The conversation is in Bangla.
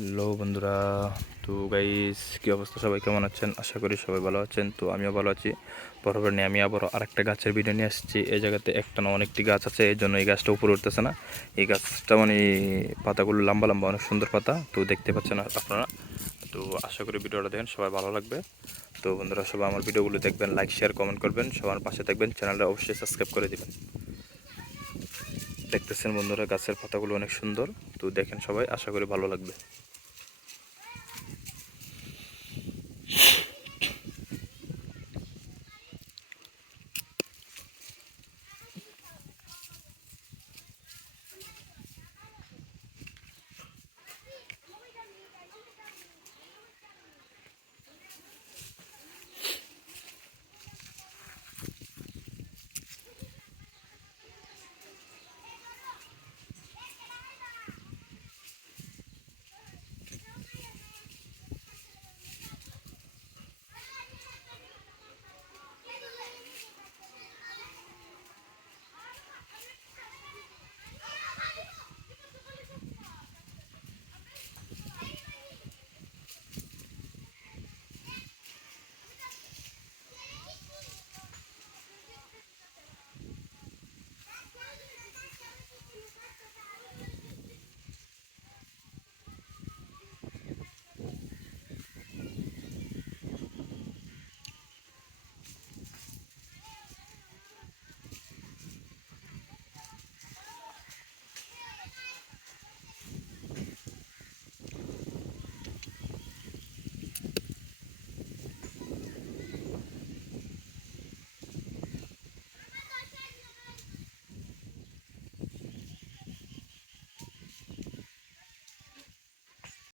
হ্যালো বন্ধুরা, তো গাইস কী অবস্থা, সবাই কেমন আছেন? আশা করি সবাই ভালো আছেন। তো আমিও ভালো আছি। বরাবর নিয়ে আমি আবারও আরেকটা গাছের ভিডিও নিয়ে আসছি। এই জায়গাতে একটা না অনেকটি গাছ আছে, এই জন্য এই গাছটা উপরে উঠতেছে না। এই গাছটা মানে পাতাগুলো লম্বা লম্বা, অনেক সুন্দর পাতা, তো দেখতে পাচ্ছেন আপনারা। তো আশা করি ভিডিওটা দেখেন, সবাই ভালো লাগবে। তো বন্ধুরা, সবাই আমার ভিডিওগুলো দেখবেন, লাইক শেয়ার কমেন্ট করবেন, সবার পাশে থাকবেন, চ্যানেলটা অবশ্যই সাবস্ক্রাইব করে দেবেন। দেখতেছেন বন্ধুরা, গাছের পাতাগুলো অনেক সুন্দর, তো দেখেন সবাই, আশা করি ভালো লাগবে।